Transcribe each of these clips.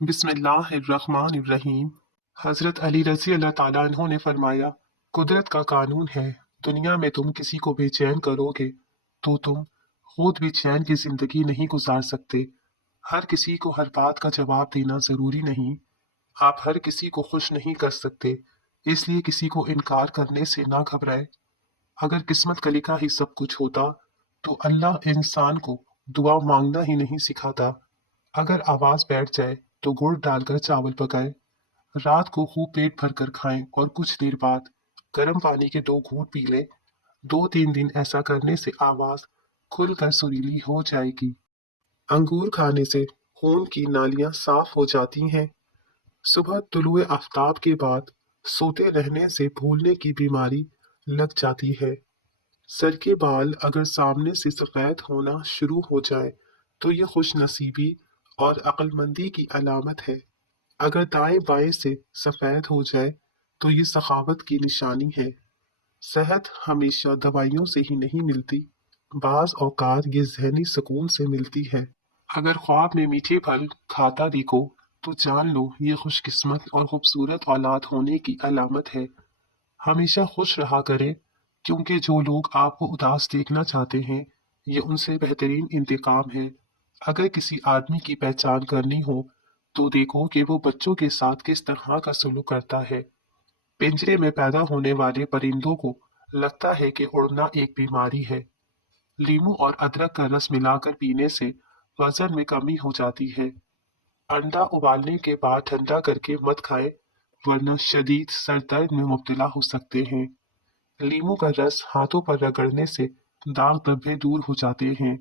बिस्मिल्लाहिर्रहमानिर्रहीम। हजरत अली रजी अल्लाह ताला अन्हो ने फरमाया, कुदरत का कानून है, दुनिया में तुम किसी को बेचैन करोगे तो तुम खुद भी चैन की जिंदगी नहीं गुजार सकते। हर किसी को हर बात का जवाब देना जरूरी नहीं। आप हर किसी को खुश नहीं कर सकते, इसलिए किसी को इनकार करने से ना घबराए। अगर किस्मत का लिखा ही सब कुछ होता तो अल्लाह इंसान को दुआ मांगना ही नहीं सिखाता। अगर आवाज बैठ जाए तो गुड़ डालकर चावल पकाएं। रात को खूब पेट भर कर खाएं और कुछ देर बाद गर्म पानी के 2 घूंट पी लें। 2-3 दिन ऐसा करने से आवाज खुलकर सुरीली हो जाएगी। अंगूर खाने से खून की नालियां साफ हो जाती हैं। सुबह तुलुए आफताब के बाद सोते रहने से भूलने की बीमारी लग जाती है। सर के बाल अगर सामने से सफेद होना शुरू हो जाए तो ये खुश नसीबी और अक्लमंदी की अलामत है। अगर दाएं बाएं से सफेद हो जाए तो ये सखावत की निशानी है। सेहत हमेशा दवाइयों से ही नहीं मिलती, बाज औकात ये जहनी सुकून से मिलती है। अगर ख्वाब में मीठे फल खाता देखो तो जान लो ये खुशकिस्मत और खूबसूरत औलाद होने की अलामत है। हमेशा खुश रहा करें, क्योंकि जो लोग आपको उदास देखना चाहते हैं ये उनसे बेहतरीन इंतकाम है। अगर किसी आदमी की पहचान करनी हो तो देखो कि वो बच्चों के साथ किस तरह का सलूक करता है। पिंजरे में पैदा होने वाले परिंदों को लगता है कि उड़ना एक बीमारी है। लीमू और अदरक का रस मिलाकर पीने से वजन में कमी हो जाती है। अंडा उबालने के बाद ठंडा करके मत खाएं, वरना शदीद सर दर्द में मुब्तला हो सकते हैं। लीमू का रस हाथों पर रगड़ने से दाग धब्बे दूर हो जाते हैं।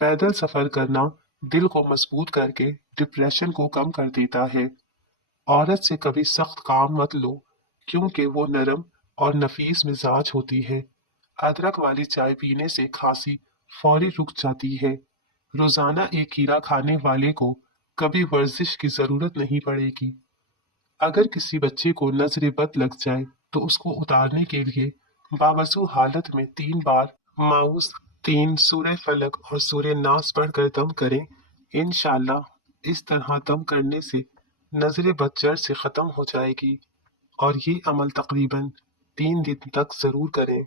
पैदल सफर करना दिल को मजबूत करके डिप्रेशन को कम कर देता है। औरत से कभी सख्त काम मत लो, क्योंकि वो नरम और नफीस मिजाज होती है। अदरक वाली चाय पीने से खांसी फौरी रुक जाती है। रोजाना एक खीरा खाने वाले को कभी वर्जिश की जरूरत नहीं पड़ेगी। अगर किसी बच्चे को नजर बद लग जाए तो उसको उतारने के लिए बावजू हालत में 3 बार माउस 3 सूरह फलक और सूरह नास पढ़कर दम करें। इंशाल्लाह इस तरह दम करने से नजर बद जड़ से खत्म हो जाएगी। और ये अमल तकरीबन 3 दिन तक जरूर करें।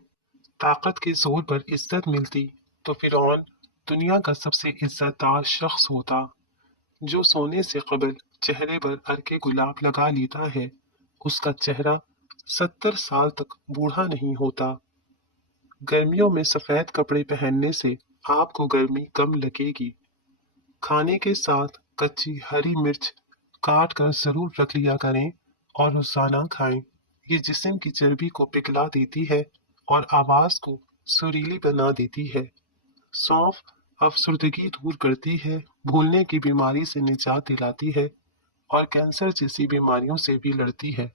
ताकत के जोर पर इज्जत मिलती तो फिरौन दुनिया का सबसे इज्जतदार शख्स होता। जो सोने से कबल चेहरे पर अर्के गुलाब लगा लेता है उसका चेहरा 70 साल तक बूढ़ा नहीं होता। गर्मियों में सफेद कपड़े पहनने से आपको गर्मी कम लगेगी। खाने के साथ कच्ची हरी मिर्च काट कर जरूर रख लिया करें और रोजाना खाएं। ये जिस्म की चर्बी को पिघला देती है और आवाज को सुरीली बना देती है। सौंफ अफसर्दगी दूर करती है, भूलने की बीमारी से निजात दिलाती है और कैंसर जैसी बीमारियों से भी लड़ती है।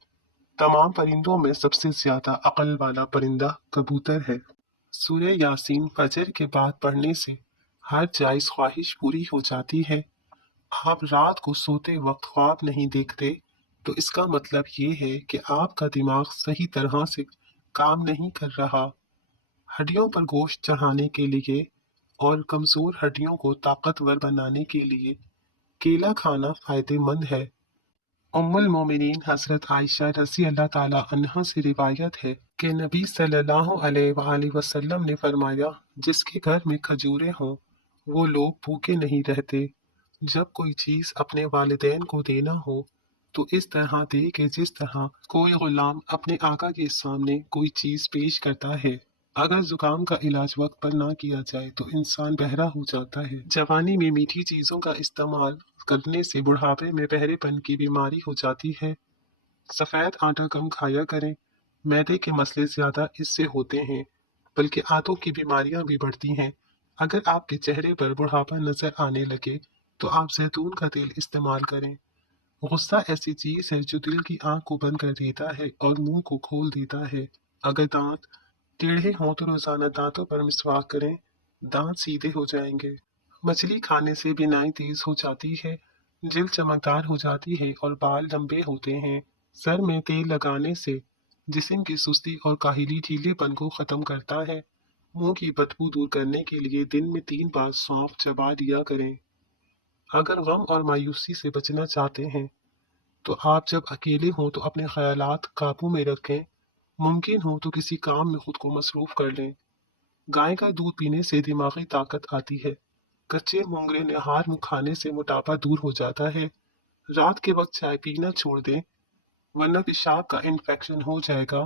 तमाम परिंदों में सबसे ज्यादा अक्ल वाला परिंदा कबूतर है। सूरह यासीन फजर के बाद पढ़ने से हर जायज ख्वाहिश पूरी हो जाती है। आप रात को सोते वक्त ख्वाब नहीं देखते तो इसका मतलब ये है कि आपका दिमाग सही तरह से काम नहीं कर रहा। हड्डियों पर गोश्त चढ़ाने के लिए और कमजोर हड्डियों को ताकतवर बनाने के लिए केला खाना फायदेमंद है। उम्मुल मोमिनीन हजरत आयशा रजी अल्लाह ताला अन्हा से रिवायत है कि नबी सल्लल्लाहु अलैहि वसल्लम ने फरमाया, जिसके घर में खजूरें हों वो लोग भूखे नहीं रहते। जब कोई चीज अपने वालिदैन को देना हो तो इस तरह दे कि जिस तरह कोई गुलाम अपने आका के सामने कोई चीज पेश करता है। अगर जुकाम का इलाज वक्त पर ना किया जाए तो इंसान बहरा हो जाता है। जवानी में मीठी चीजों का इस्तेमाल करने से बुढ़ापे में बहरेपन की बीमारी हो जाती है। सफेद आटा कम खाया करें, मैदे के मसले ज्यादा इससे होते हैं, बल्कि आंतों की बीमारियां भी बढ़ती हैं। अगर आपके चेहरे पर बुढ़ापा नजर आने लगे तो आप जैतून का तेल इस्तेमाल करें। गुस्सा ऐसी चीज है जो दिल की आंख को बंद कर देता है और मुंह को खोल देता है। अगर दांत टेढ़े हों तो रोजाना दांतों पर मिसवाक करें, दांत सीधे हो जाएंगे। मछली खाने से बिनाई तेज हो जाती है, जिल्द चमकदार हो जाती है और बाल लंबे होते हैं। सर में तेल लगाने से जिस्म की सुस्ती और काहिली ढीलेपन को खत्म करता है। मुंह की बदबू दूर करने के लिए दिन में 3 बार सौंफ चबा लिया करें। اگر غم اور مایوسی سے بچنا چاہتے ہیں تو آپ جب اکیلے ہوں تو اپنے خیالات قابو میں رکھیں، ممکن ہو تو کسی کام میں خود کو مصروف کر لیں۔ گائے کا دودھ پینے سے دماغی طاقت آتی ہے، کچے مونگرے نہار منہ کھانے سے موٹاپا دور ہو جاتا ہے، رات کے وقت چائے پینا چھوڑ دیں ورنہ پیشاب کا انفیکشن ہو جائے گا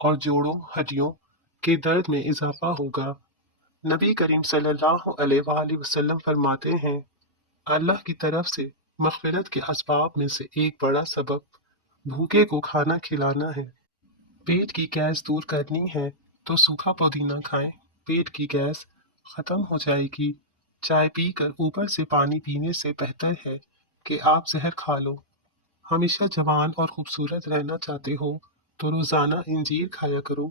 اور جوڑوں ہڈیوں کے درد میں اضافہ ہوگا۔ نبی کریم صلی اللہ علیہ وآلہ وسلم فرماتے ہیں، اللہ کی طرف سے مغفرت کے اسباب میں سے ایک بڑا سبب بھوکے کو کھانا کھلانا ہے۔ پیٹ کی گیس دور کرنی ہے تو سوکھا پودینہ کھائیں، پیٹ کی گیس ختم ہو جائے گی۔ چائے پی کر اوپر سے پانی پینے سے بہتر ہے کہ آپ زہر کھا لو۔ ہمیشہ جوان اور خوبصورت رہنا چاہتے ہو تو روزانہ انجیر کھایا کرو۔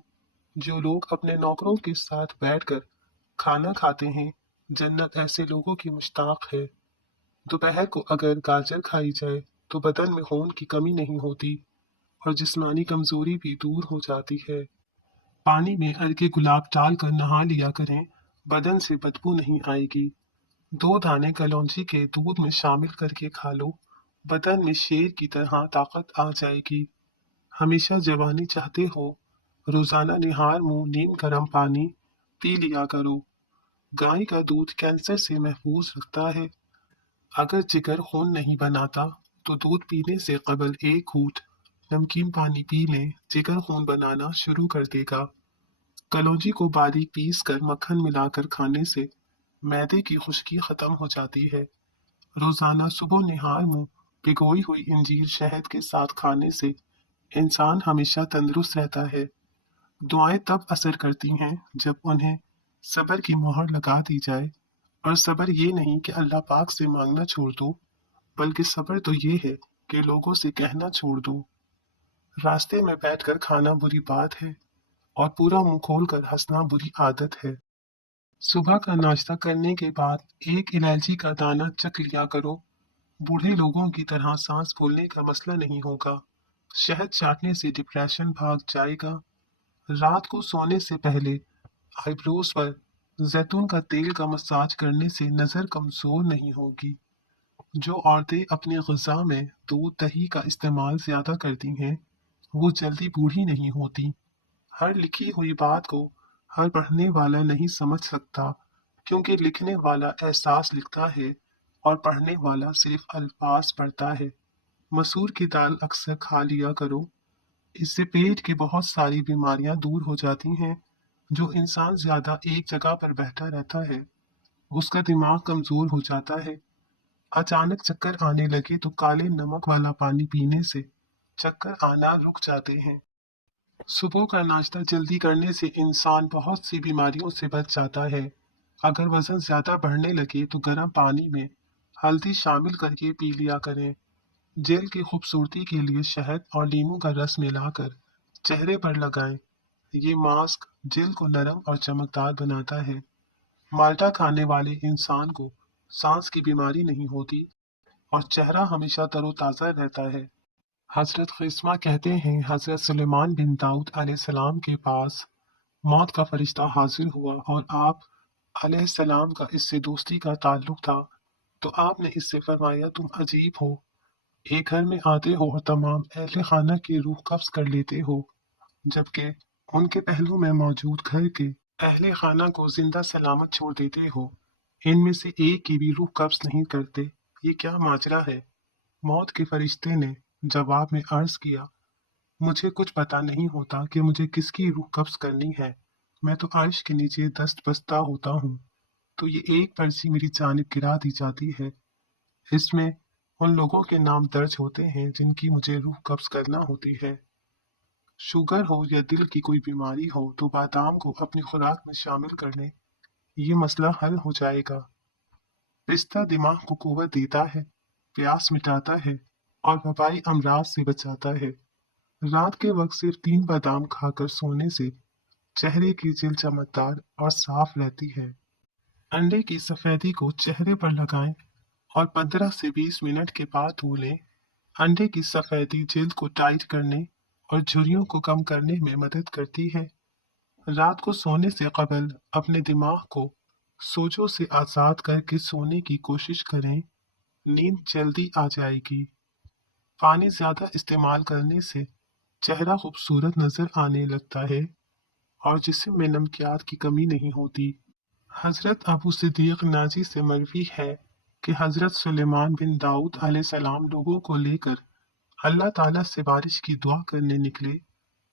جو لوگ اپنے نوکروں کے ساتھ بیٹھ کر کھانا کھاتے ہیں، جنت ایسے لوگوں کی مشتاق ہے۔ دوپہر کو اگر گاجر کھائی جائے تو بدن میں خون کی کمی نہیں ہوتی اور جسمانی کمزوری بھی دور ہو جاتی ہے۔ پانی میں ارکے گلاب ڈال کر نہا لیا کریں، بدن سے بدبو نہیں آئے گی۔ 2 دانے کلونجی کے دودھ میں شامل کر کے کھا لو، بدن میں شیر کی طرح طاقت آ جائے گی۔ ہمیشہ جوانی چاہتے ہو، روزانہ نہار منہ نیم گرم پانی پی لیا کرو۔ گائے کا دودھ کینسر سے محفوظ رکھتا ہے۔ اگر جگر خون نہیں بناتا تو دودھ پینے سے قبل 1 گھونٹ نمکین پانی پی لیں، جگر خون بنانا شروع کر دے گا۔ کلونجی کو باریک پیس کر مکھن ملا کر کھانے سے معدے کی خشکی ختم ہو جاتی ہے۔ روزانہ صبح نہار منہ پگوئی ہوئی انجیر شہد کے ساتھ کھانے سے انسان ہمیشہ تندرست رہتا ہے۔ دعائیں تب اثر کرتی ہیں جب انہیں صبر کی مہر لگا دی جائے، اور صبر یہ نہیں کہ اللہ پاک سے مانگنا چھوڑ دو، بلکہ صبر تو یہ ہے کہ لوگوں سے کہنا چھوڑ دو۔ راستے میں بیٹھ کر کھانا بری بات ہے اور پورا منہ کھول کر ہنسنا بری عادت ہے۔ صبح کا ناشتہ کرنے کے بعد 1 الائچی کا دانہ چکھ لیا کرو، بوڑھے لوگوں کی طرح سانس پھولنے کا مسئلہ نہیں ہوگا۔ شہد چاٹنے سے ڈپریشن بھاگ جائے گا۔ رات کو سونے سے پہلے آئی بروز پر زیتون کا تیل کا مساج کرنے سے نظر کمزور نہیں ہوگی۔ جو عورتیں اپنی غذا میں دودھ دہی کا استعمال زیادہ کرتی ہیں وہ جلدی بوڑھی نہیں ہوتی۔ ہر لکھی ہوئی بات کو ہر پڑھنے والا نہیں سمجھ سکتا، کیونکہ لکھنے والا احساس لکھتا ہے اور پڑھنے والا صرف الفاظ پڑھتا ہے۔ مسور کی دال اکثر کھا لیا کرو، اس سے پیٹ کی بہت ساری بیماریاں دور ہو جاتی ہیں۔ جو انسان زیادہ ایک جگہ پر بیٹھا رہتا ہے اس کا دماغ کمزور ہو جاتا ہے۔ اچانک چکر آنے لگے تو کالے نمک والا پانی پینے سے چکر آنا رک جاتے ہیں۔ صبح کا ناشتہ جلدی کرنے سے انسان بہت سی بیماریوں سے بچ جاتا ہے۔ اگر وزن زیادہ بڑھنے لگے تو گرم پانی میں ہلدی شامل کر کے پی لیا کریں۔ جلد کی خوبصورتی کے لیے شہد اور لیموں کا رس ملا کر چہرے پر لگائیں، یہ ماسک جلد کو نرم اور چمکدار بناتا ہے۔ مالٹا کھانے والے انسان کو سانس کی بیماری نہیں ہوتی اور چہرہ ہمیشہ تر و تازہ رہتا ہے۔ حضرت خسمہ کہتے ہیں، حضرت سلیمان بن داؤد علیہ السلام کے پاس موت کا فرشتہ حاضر ہوا اور آپ علیہ السلام کا اس سے دوستی کا تعلق تھا، تو آپ نے اس سے فرمایا، تم عجیب ہو، ایک گھر میں آتے ہو اور تمام اہل خانہ کی روح قبض کر لیتے ہو، جبکہ ان کے پہلو میں موجود گھر کے اہل خانہ کو زندہ سلامت چھوڑ دیتے ہو، ان میں سے ایک کی بھی روح قبض نہیں کرتے، یہ کیا ماجرا ہے؟ موت کے فرشتے نے جواب میں عرض کیا، مجھے کچھ پتا نہیں ہوتا کہ مجھے کس کی روح قبض کرنی ہے، میں تو عرش کے نیچے دست بستہ ہوتا ہوں، تو یہ ایک پرچی میری جانب گرا دی جاتی ہے، اس میں ان لوگوں کے نام درج ہوتے ہیں جن کی مجھے روح قبض کرنا ہوتی ہے۔ شوگر ہو یا دل کی کوئی بیماری ہو تو بادام کو اپنی خوراک میں شامل کر لیں، یہ مسئلہ حل ہو جائے گا۔ پستہ دماغ کو قوت دیتا ہے، پیاس مٹاتا ہے اور وبائی امراض سے بچاتا ہے۔ رات کے وقت صرف 3 بادام کھا کر سونے سے چہرے کی جلد چمکدار اور صاف رہتی ہے۔ انڈے کی سفیدی کو چہرے پر لگائیں اور 15 سے 20 منٹ کے بعد دھو لیں۔ انڈے کی سفیدی جلد کو ٹائٹ کرنے اور جھریوں کو کم کرنے میں مدد کرتی ہے۔ رات کو سونے سے قبل اپنے دماغ کو سوچوں سے آزاد کر کے سونے کی کوشش کریں۔ नींद जल्दी आ जाएगी। पानी ज्यादा इस्तेमाल करने से चेहरा खूबसूरत नजर आने लगता है और जिस्म में नमकियात की कमी नहीं होती। हजरत अबू सिद्दीक नाजी से मरवी है कि हजरत सुलेमान बिन दाऊद अलैहिस्सलाम लोगों को लेकर अल्लाह ताला से बारिश की दुआ करने निकले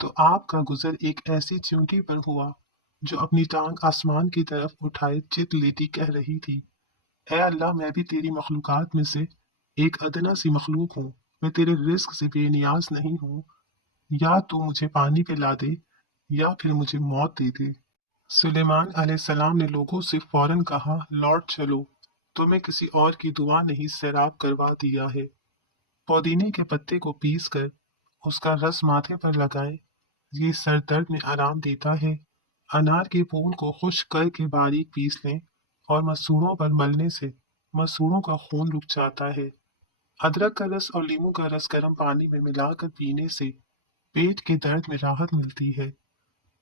तो आपका गुजर एक ऐसी चींटी पर हुआ जो अपनी टांग आसमान की तरफ उठाए चित लेती कह रही थी, ऐ अल्लाह, मैं भी तेरी मखलूकात में से एक अदना सी मखलूक हूँ। मैं तेरे रिस्क से बेनियाज नहीं हूँ। या तू मुझे पानी पिला दे या फिर मुझे मौत दे दे। सुलेमान अलैहिस्सलाम ने लोगों से फौरन कहा, लौट चलो, तुम्हें किसी और की दुआ नहीं सैराब करवा दिया है। पुदीने के पत्ते को पीस कर उसका रस माथे पर लगाएं, ये सर दर्द में आराम देता है। अनार के फूल को खुश्क करके बारीक पीस लें और मसूड़ों पर मलने से मसूड़ों का खून रुक जाता है। अदरक का रस और नींबू का रस गर्म पानी में मिलाकर पीने से पेट के दर्द में राहत मिलती है।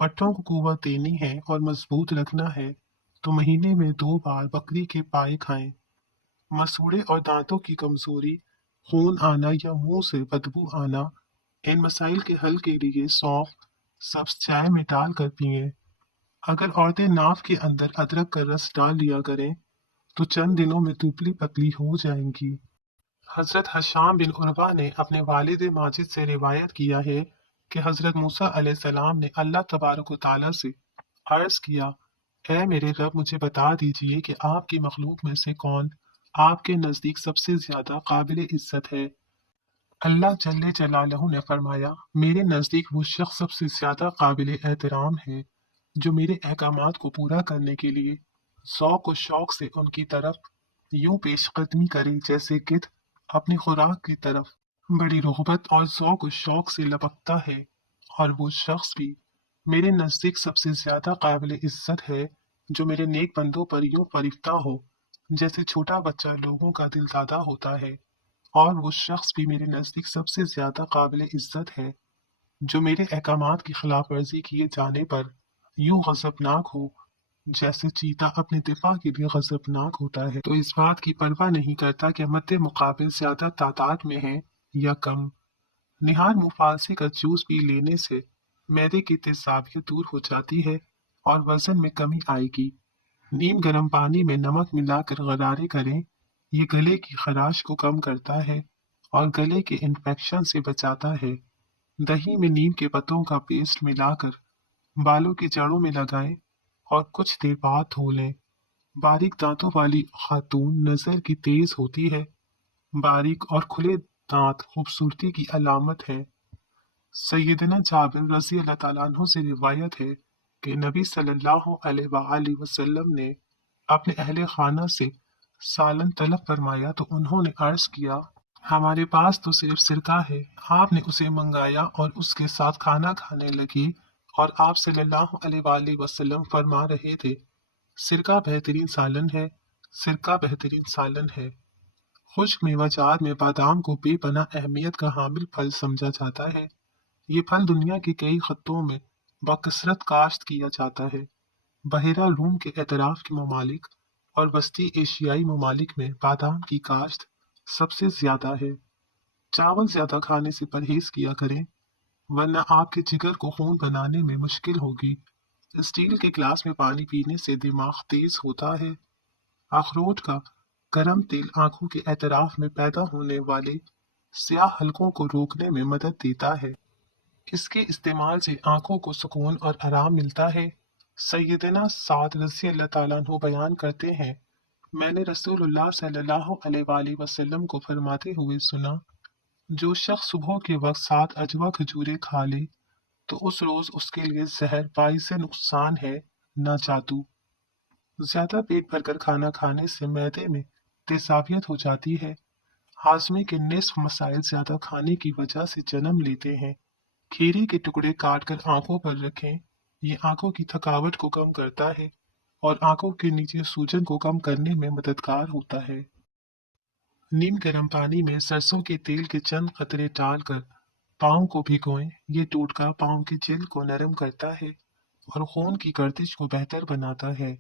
पट्टों को कुव्वत देनी है और मजबूत रखना है तो महीने में 2 बार बकरी के पाए खाएं। मसूड़े और दांतों की कमजोरी, खून आना या मुंह से बदबू आना, इन मसाइल के हल के लिए सौंफ सब्ज चाय में डाल कर पिए। अगर औरतें नाव के अंदर अदरक का रस डाल लिया करें तो चंद दिनों में दुबली पतली हो जाएंगी। हजरत हशाम बिन उर्वा ने अपने वालिद माजिद से रिवायत किया है कि हजरत मूसा अलैहिस्सलाम ने अल्लाह तबारक व तआला से अर्ज किया, ऐ मेरे रब, मुझे बता दीजिए कि आपकी मखलूक में से कौन आपके नजदीक सबसे ज्यादा काबिल इज्जत है। अल्लाह जल्ले जलालहू ने फरमाया, मेरे नजदीक वो शख्स सबसे ज्यादा काबिल एहतराम है जो मेरे अहकामात को पूरा करने के लिए ज़ौक़ व शौक से उनकी तरफ यूं पेशकदमी करे जैसे गिद्ध अपनी खुराक की तरफ बड़ी रुग़बत और ज़ौक़ व शौक से लपकता है। और वो शख्स भी मेरे नज़दीक सबसे ज्यादा काबिल इज्जत है जो मेरे नेक बंदों पर यूं फरिश्ता हो जैसे छोटा बच्चा लोगों का दिलदादा होता है। और वो शख्स भी मेरे नज़दीक सबसे ज्यादा काबिल इज्जत है जो मेरे अहकामात की खिलाफ वर्जी किए जाने पर यूं गजबनाक हो जैसे चीता अपने दिफा के लिए गजबनाक होता है, तो इस बात की परवाह नहीं करता कि मद्दे मुकाबिल ज्यादा तादाद में है या कम। निहार मुफालसे का जूस पी लेने से मैदे की तेजाबियत दूर हो जाती है और वजन में कमी आएगी। नीम गर्म पानी में नमक मिलाकर गरारे करें, ये गले की खराश को कम करता है और गले के इन्फेक्शन से बचाता है। दही में नीम के पत्तों का पेस्ट मिलाकर बालों की जड़ों में लगाएं और कुछ देर बाद धो लें। बारीक दांतों वाली खातून नजर की तेज होती है। बारीक और खुले दांत खूबसूरती की अलामत है। सैयदना जाबिर रज़ी अल्लाह ताला अन्हु से रिवायत है कि नबी सल्लल्लाहु अलैहि वसल्लम ने अपने अहले खाना से सालन तलब फरमाया तो उन्होंने अर्ज किया, हमारे पास तो सिर्फ सिरका है। आपने उसे मंगाया और उसके साथ खाना खाने लगी और आप सल्लल्लाहु अलैहि वसल्लम फरमा रहे थे, सिरका बेहतरीन सालन है, सिरका बेहतरीन सालन है। खुश्क मेवाजात में बादाम को बेपनाह अहमियत का हामिल फल समझा जाता है। ये फल दुनिया के कई खत्तों में बकसरत काश्त किया जाता है। बहेरा रूम के एतराफ के ममालिक और वस्ती एशियाई ममालिक में बादाम की काश्त सबसे ज्यादा है। चावल ज्यादा खाने से परहेज किया करें वरना आपके जिगर को खून बनाने में मुश्किल होगी। स्टील के ग्लास में पानी पीने से दिमाग तेज होता है। अखरोट का गर्म तेल आंखों के एतराफ में पैदा होने वाले स्याह हलकों को रोकने में मदद देता है। इसके इस्तेमाल से आंखों को सुकून और आराम मिलता है। सैयदना साद रज़ी अल्लाह ताला अन्हु बयान करते हैं, मैंने रसूलुल्लाह सल्लल्लाहु अलैहि वसल्लम को फरमाते हुए सुना, जो शख्स सुबह के वक्त 7 अजवा खजूरें खा ले तो उस रोज उसके लिए जहर बाइस नुकसान है, ना जादू। ज्यादा पेट भरकर खाना खाने से मैदे में तेजाबियत हो जाती है। हाजमे के निस्फ मसाइल ज्यादा खाने की वजह से जन्म लेते हैं। खीरे के टुकड़े काटकर आंखों पर रखें, ये आंखों की थकावट को कम करता है और आंखों के नीचे सूजन को कम करने में मददगार होता है। नीम गर्म पानी में सरसों के तेल के चंद कतरे डालकर पाँव को भिगोएं, ये टोटका पाँव की जेल को नरम करता है और खून की गर्दिश को बेहतर बनाता है।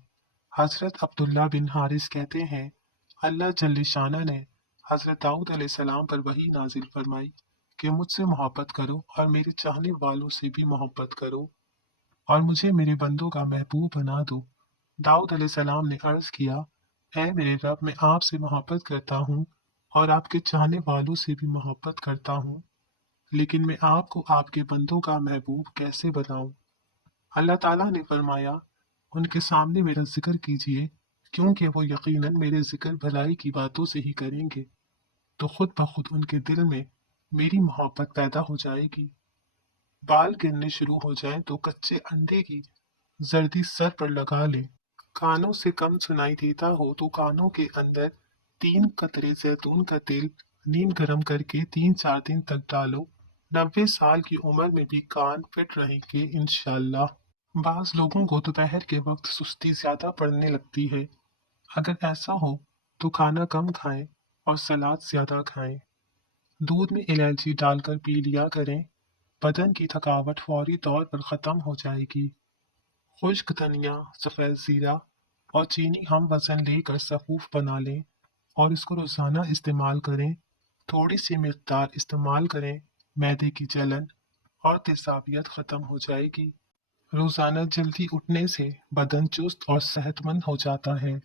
हजरत अब्दुल्ला बिन हारिस कहते हैं, अल्लाह जल्ल शाना ने हज़रत दाऊद अलैहिस्सलाम पर वही नाजिल फरमाई कि मुझसे मोहब्बत करो और मेरे चाहने वालों से भी मोहब्बत करो और मुझे मेरे बंदों का महबूब बना दो। दाऊद अलैहिस्सलाम ने अर्ज किया, ऐ मेरे रब, मैं आपसे मोहब्बत करता हूँ और आपके चाहने वालों से भी मोहब्बत करता हूँ, लेकिन मैं आपको आपके बंदों का महबूब कैसे बनाऊं? अल्लाह ताला ने फरमाया, उनके सामने मेरा जिक्र कीजिए, क्योंकि वो यकीनन मेरे जिक्र भलाई की बातों से ही करेंगे, तो खुद ब खुद उनके दिल में मेरी मोहब्बत पैदा हो जाएगी। बाल गिरने शुरू हो जाएं तो कच्चे अंडे की जर्दी सर पर लगा लें। कानों से कम सुनाई देता हो तो कानों के अंदर 3 कतरे जैतून का तेल नीम गरम करके 3-4 दिन तक डालो। 90 साल की उम्र में भी कान फिट रहेंगे इंशाल्लाह। बाज लोगों को दोपहर के वक्त सुस्ती ज्यादा पड़ने लगती है। अगर ऐसा हो तो खाना कम खाएं और सलाद ज्यादा खाएं। दूध में इलायची डालकर पी लिया करें। बदन की थकावट फौरी तौर पर खत्म हो जाएगी। खुश्क धनिया, सफ़ेद ज़ीरा और चीनी हम वज़न लेकर सफ़ूफ बना लें और इसको रोज़ाना इस्तेमाल करें। थोड़ी सी मिक़दार इस्तेमाल करें, मैदे की जलन और तेज़ाबियत ख़त्म हो जाएगी। रोज़ाना जल्दी उठने से बदन चुस्त और सेहतमंद हो जाता है।